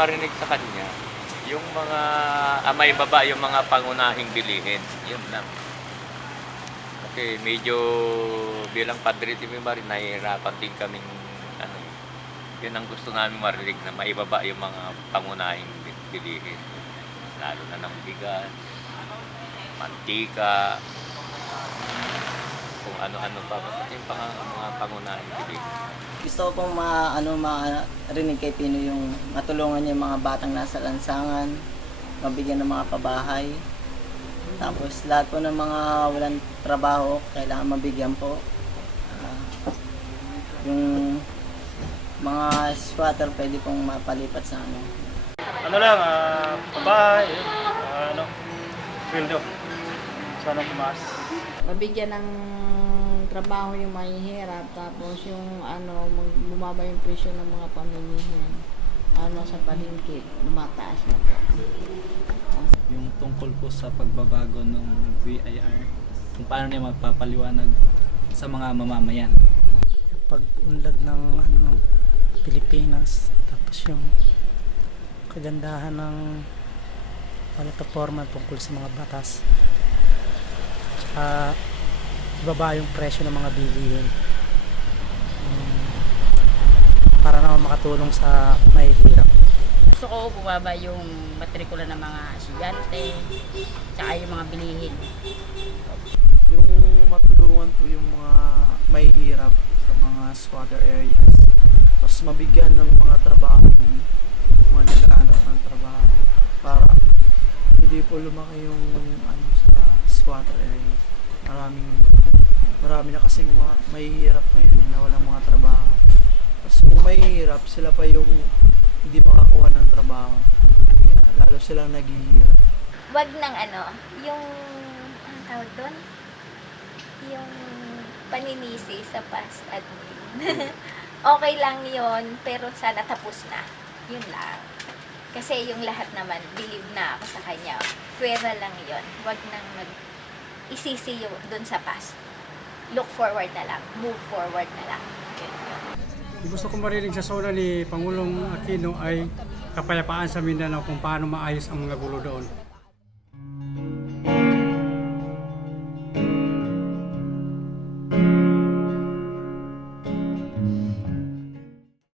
marinig sa kanya, yung mga may baba, yung mga pangunahing bilihin. Yun lang. Kasi medyo bilang Padre TV Marin, nahihirapan din kaming ano, yun ang gusto namin marinig na maibaba yung mga pangunahing bilihin. Lalo na ng bigas, mantika, kung ano-ano pa. Basta yung mga pangunahing bilihin. Gusto ko pong marinig kay Pino yung matulungan niya yung mga batang nasa lansangan, mabigyan ng mga pabahay. Tapos lahat po ng mga walang trabaho, kailangan mabigyan po. Yung mga squatter pwede pong mapalipat sa ano. Pabahay, sweldo. Sana tumaas. Mabigyan ng trabaho yung mahihirap, tapos yung bumaba yung presyo ng mga pamilihan. Sa palengke, lumataas na po. Yung tungkol po sa pagbabago ng VIR, kung paano niya magpapaliwanag sa mga mamamayan. Pag-unlad ng ng Pilipinas, tapos yung kagandahan ng plataforma tungkol sa mga batas, tsaka ibaba yung presyo ng mga bilihin, para naman makatulong sa mahihirap. Gusto ko bumaba yung matrikula ng mga estudyante, tsaka yung mga bilihin. Yung matulungan po yung mga mahihirap sa mga squatter areas, tapos mabigyan ng mga trabaho yung mga naghahanap ng trabaho para hindi po lumaki yung sa squatter area. Marami na kasing mahihirap ngayon na walang mga trabaho. Tapos yung mahihirap, sila pa yung hindi makakuha ng trabaho. Lalo silang naghihirap. Wag ng yung ang tawag doon? Yung paninisi sa past admin. Okay lang yon, pero sana tapos na. Yun lang. Kasi yung lahat naman, believe na ako sa kanya. Pwera lang yon. Wag nang isisi yung doon sa past. Look forward na lang. Move forward na lang. Yun. Gusto kong marinig sa zona ni Pangulong Aquino ay kapayapaan sa Mindanao kung paano maayos ang mga gulo doon.